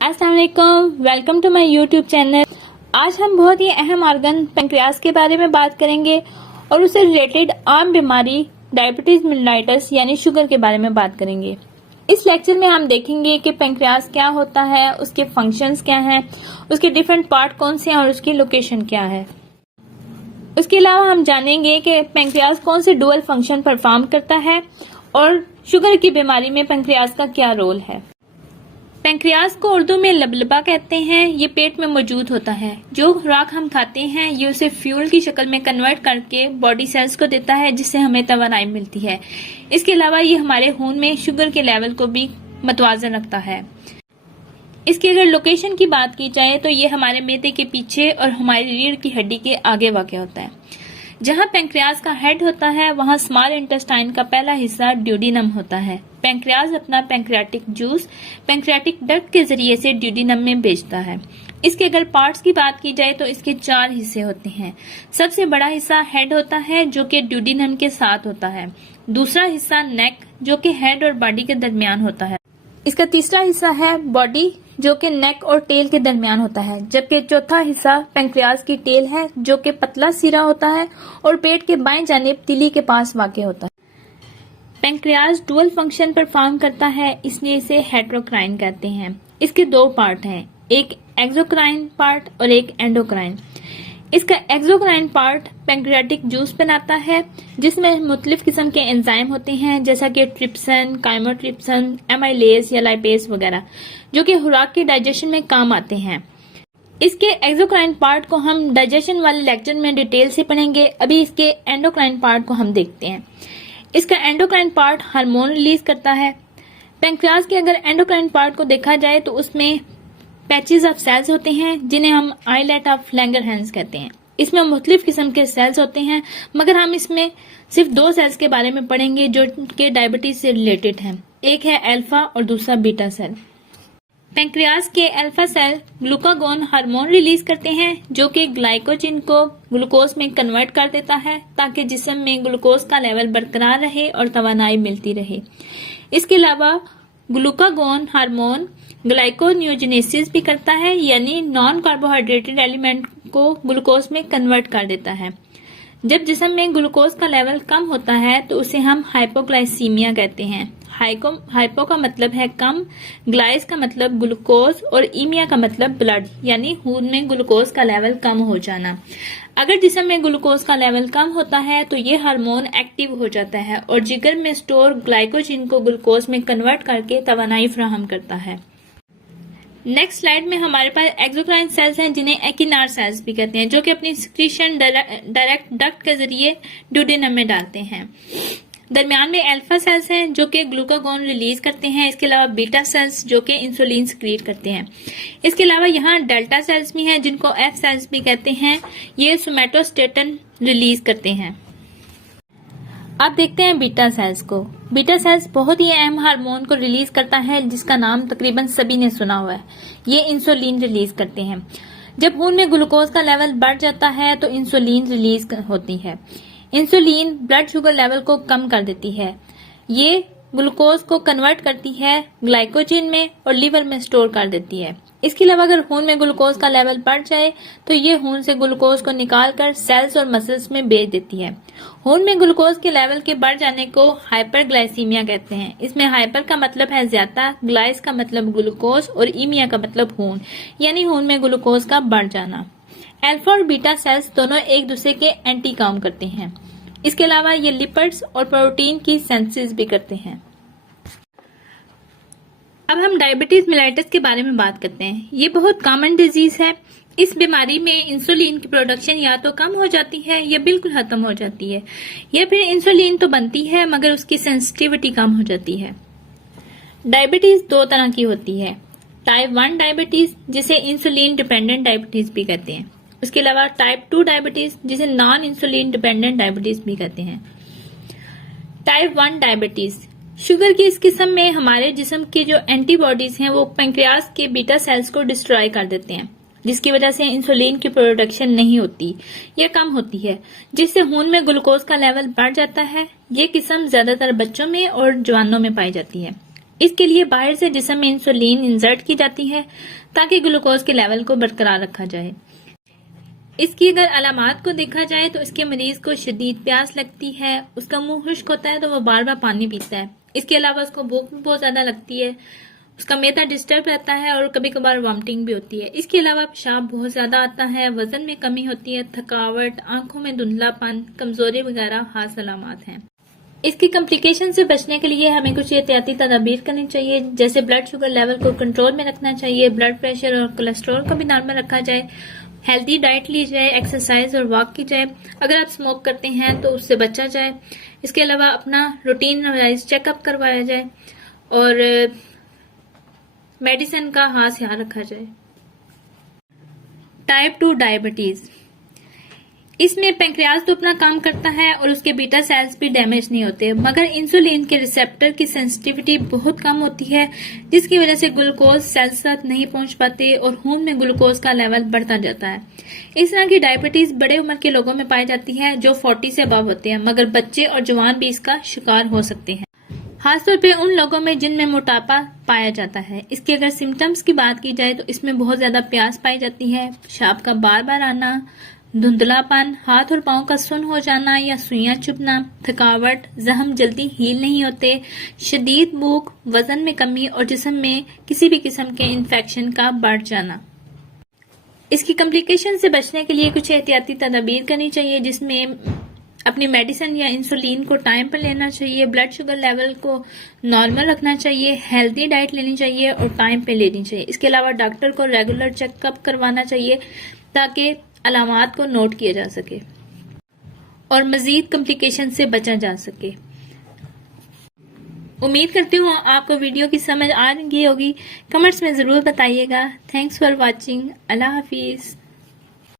अस्सलाम वालेकुम, welcome to my YouTube channel. आज हम बहुत ही अहम ऑर्गन पेंक्रियास के बारे में बात करेंगे और उससे रिलेटेड आम बीमारी डायबिटीज मेलिटाइटिस यानी शुगर के बारे में बात करेंगे। इस लेक्चर में हम देखेंगे कि पेंक्रियास क्या होता है, उसके फंक्शंस क्या हैं, उसके डिफरेंट पार्ट कौन से हैं और उसकी लोकेशन क्या है। उसके अलावा हम जानेंगे कि पेंक्रियास कौन से डुअल फंक्शन परफॉर्म करता है और शुगर की बीमारी में पेंक्रियास का क्या रोल है। पेंक्रियास को उर्दू में लबलबा कहते हैं। ये पेट में मौजूद होता है। जो खुराक हम खाते हैं ये उसे फ्यूल की शक्ल में कन्वर्ट करके बॉडी सेल्स को देता है, जिससे हमें तवानाई मिलती है। इसके अलावा ये हमारे खून में शुगर के लेवल को भी मतवाजन रखता है। इसकी अगर लोकेशन की बात की जाए तो ये हमारे मैदे के पीछे और हमारी रीढ़ की हड्डी के आगे वाक़ होता है। जहां पेंक्रियास का हेड होता है वहां स्मॉल इंटेस्टाइन का पहला हिस्सा ड्यूडिनम होता है। पेंक्रियास अपना पेंक्रियाटिक जूस पेंक्रियाटिक डक्ट के जरिए से ड्यूडिनम में भेजता है। इसके अगर पार्ट्स की बात की जाए तो इसके 4 हिस्से होते हैं। सबसे बड़ा हिस्सा हेड होता है जो कि ड्यूडिनम के साथ होता है। दूसरा हिस्सा नेक जो कि हेड और बॉडी के दरमियान होता है। इसका तीसरा हिस्सा है बॉडी जो कि नेक और टेल के दरमियान होता है, जबकि चौथा हिस्सा पेंक्रियास की टेल है जो कि पतला सिरा होता है और पेट के बाएं जानिब तिली के पास वाक़ होता है। पेंक्रियास डुअल फंक्शन परफॉर्म करता है, इसलिए इसे हेटेरोक्राइन कहते हैं। इसके 2 पार्ट हैं, एक एक्सोक्राइन पार्ट और एक एंडोक्राइन। इसका एक्सोक्राइन पार्ट पेंक्रियाटिक जूस बनाता है जिसमें मुख्तलिफ किस्म के एंजाइम होते हैं, जैसा कि ट्रिप्सन, काइमोट्रिप्सन, एमाइलेज या लाइपेज वगैरह, जो कि खुराक के डाइजेशन में काम आते हैं। इसके एक्सोक्राइन पार्ट को हम डाइजेशन वाले लेक्चर में डिटेल से पढ़ेंगे। अभी इसके एंडोक्राइन पार्ट को हम देखते हैं। इसका एंडोक्राइन पार्ट हार्मोन रिलीज करता है। पेंक्रियास के अगर एंडोक्राइन पार्ट को देखा जाए तो उसमें पैचेस ऑफ सेल्स होते हैं जिन्हें हम आइलेट ऑफ लैंगरहैंस कहते हैं। इसमें मुख्तलिफ किस्म के सेल्स होते हैं, मगर हम इसमें सिर्फ 2 सेल्स के बारे में पढ़ेंगे जो कि डायबिटीज से रिलेटेड हैं। एक है अल्फा और दूसरा बीटा सेल। पेंक्रियास के alpha cell glucagon hormone release करते हैं जो कि ग्लाइकोजन को ग्लूकोज में कन्वर्ट कर देता है ताकि जिस्म में ग्लूकोज का लेवल बरकरार रहे और तवानाई मिलती रहे। इसके अलावा ग्लूकागोन हार्मोन ग्लाइकोनियोजेनेसिस भी करता है, यानी नॉन कार्बोहाइड्रेटेड एलिमेंट को ग्लूकोज में कन्वर्ट कर देता है। जब जिस्म में ग्लूकोज का लेवल कम होता है तो उसे हम हाइपोग्लाइसीमिया कहते हैं। हाइपो का मतलब है कम, ग्लाइस का मतलब ग्लूकोज और ईमिया का मतलब ब्लड, यानी खून में ग्लूकोज का लेवल कम हो जाना। अगर जिस्म में ग्लूकोज का लेवल कम होता है तो ये हार्मोन एक्टिव हो जाता है और जिगर में स्टोर ग्लाइकोजन को ग्लूकोज में कन्वर्ट करके तवानाई फराहम करता है। नेक्स्ट स्लाइड में हमारे पास एक्सोक्राइन सेल्स हैं जिन्हें एकिनार सेल्स भी कहते हैं, जो कि अपनी सिक्रीशन डायरेक्ट डक्ट के जरिए ड्यूडेनम में डालते हैं। दरमियान में अल्फा सेल्स हैं जो कि ग्लूकागोन रिलीज करते हैं। इसके अलावा बीटा सेल्स जो कि इंसुलिन सिक्रीट करते हैं। इसके अलावा यहाँ डेल्टा सेल्स भी हैं जिनको एफ सेल्स भी कहते हैं। ये सोमैटोस्टेटिन रिलीज करते हैं। अब देखते हैं बीटा सेल्स को। बीटा सेल्स बहुत ही अहम हार्मोन को रिलीज करता है जिसका नाम तकरीबन सभी ने सुना हुआ है। ये इंसुलिन रिलीज करते हैं। जब खून में ग्लूकोज का लेवल बढ़ जाता है तो इंसुलिन रिलीज होती है। इंसुलिन ब्लड शुगर लेवल को कम कर देती है। ये ग्लूकोज को कन्वर्ट करती है ग्लाइकोजन में और लीवर में स्टोर कर देती है। इसके अलावा अगर खून में ग्लूकोज का लेवल बढ़ जाए तो ये खून से ग्लूकोज को निकालकर सेल्स और मसल्स में भेज देती है। खून में ग्लूकोज के लेवल के बढ़ जाने को हाइपरग्लाइसीमिया कहते हैं। इसमें हाइपर का मतलब है ज्यादा, ग्लाइस का मतलब ग्लूकोज और ईमिया का मतलब खून, यानी खून में ग्लूकोज का बढ़ जाना। अल्फा और बीटा सेल्स दोनों एक दूसरे के एंटी काम करते हैं। इसके अलावा ये लिपिड्स और प्रोटीन की सिंथेसिस भी करते हैं। अब हम डायबिटीज मेलिटाइटिस के बारे में बात करते हैं। ये बहुत कॉमन डिजीज है। इस बीमारी में इंसुलिन की प्रोडक्शन या तो कम हो जाती है या बिल्कुल खत्म हो जाती है, या फिर इंसुलिन तो बनती है मगर उसकी सेंसिटिविटी कम हो जाती है। डायबिटीज 2 तरह की होती है। टाइप 1 डायबिटीज जिसे इंसुलिन डिपेंडेंट डायबिटीज भी कहते हैं। उसके अलावा टाइप 2 डायबिटीज जिसे नॉन इंसुलिन डिपेंडेंट डायबिटीज भी कहते हैं। टाइप 1 डायबिटीज शुगर की इस किस्म में हमारे जिस्म के जो एंटीबॉडीज हैं वो पेंक्रियास के बीटा सेल्स को डिस्ट्रॉय कर देते हैं, जिसकी वजह से इंसुलिन की प्रोडक्शन नहीं होती या कम होती है, जिससे खून में ग्लूकोज का लेवल बढ़ जाता है। ये किस्म ज्यादातर बच्चों में और जवानों में पाई जाती है। इसके लिए बाहर से जिस्म में इंसुलिन इंसर्ट की जाती है ताकि ग्लूकोज के लेवल को बरकरार रखा जाए। इसकी अगर अलामात को देखा जाए तो इसके मरीज को शदीद प्यास लगती है, उसका मुंह खुश्क होता है तो वो बार बार पानी पीता है। इसके अलावा उसको भूख भी बहुत ज्यादा लगती है, उसका मैदा डिस्टर्ब रहता है और कभी कभार वॉमिटिंग भी होती है। इसके अलावा पेशाब बहुत ज्यादा आता है, वजन में कमी होती है, थकावट, आंखों में धुंधलापन, कमजोरी वगैरह खास अलामात हैं। इसकी कॉम्प्लिकेशन से बचने के लिए हमें कुछ एहतियाती तदाबीर करनी चाहिए, जैसे ब्लड शुगर लेवल को कंट्रोल में रखना चाहिए, ब्लड प्रेशर और कोलेस्ट्रॉल को भी नॉर्मल रखा जाए, हेल्दी डाइट ली जाए, एक्सरसाइज और वॉक की जाए। अगर आप स्मोक करते हैं तो उससे बचा जाए। इसके अलावा अपना रूटीन वाइज चेकअप करवाया जाए और मेडिसिन का खास ख्याल रखा जाए। टाइप 2 डायबिटीज, इसमें पेंक्रियाज तो अपना काम करता है और उसके बीटा सेल्स भी डैमेज नहीं होते, मगर इंसुलिन के रिसेप्टर की सेंसिटिविटी बहुत कम होती है, जिसकी वजह से ग्लूकोज सेल्स तक नहीं पहुंच पाते और खून में ग्लूकोज का लेवल बढ़ता जाता है। इस तरह की डायबिटीज बड़े उम्र के लोगों में पाई जाती है जो 40 से अबव होते हैं, मगर बच्चे और जवान भी इसका शिकार हो सकते हैं, खासतौर पे उन लोगों में जिनमें मोटापा पाया जाता है। इसके अगर सिम्टम्स की बात की जाए तो इसमें बहुत ज्यादा प्यास पाई जाती है, पेशाब का बार बार आना, धुंधलापन, हाथ और पांव का सुन्न हो जाना या सुइयां चुभना, थकावट, जख्म जल्दी हील नहीं होते, शदीद भूख, वजन में कमी और जिस्म में किसी भी किस्म के इन्फेक्शन का बढ़ जाना। इसकी कॉम्प्लिकेशन से बचने के लिए कुछ एहतियाती तदाबीर करनी चाहिए, जिसमें अपनी मेडिसिन या इंसुलिन को टाइम पर लेना चाहिए, ब्लड शुगर लेवल को नॉर्मल रखना चाहिए, हेल्दी डाइट लेनी चाहिए और टाइम पे लेनी चाहिए। इसके अलावा डॉक्टर को रेगुलर चेकअप करवाना चाहिए ताकि अलामात को नोट किया जा सके और मजीद कॉम्प्लिकेशन से बचा जा सके। उम्मीद करती हूँ आपको वीडियो की समझ आ गई होगी। कमेंट्स में जरूर बताइएगा। Thanks for watching. Allah Hafiz.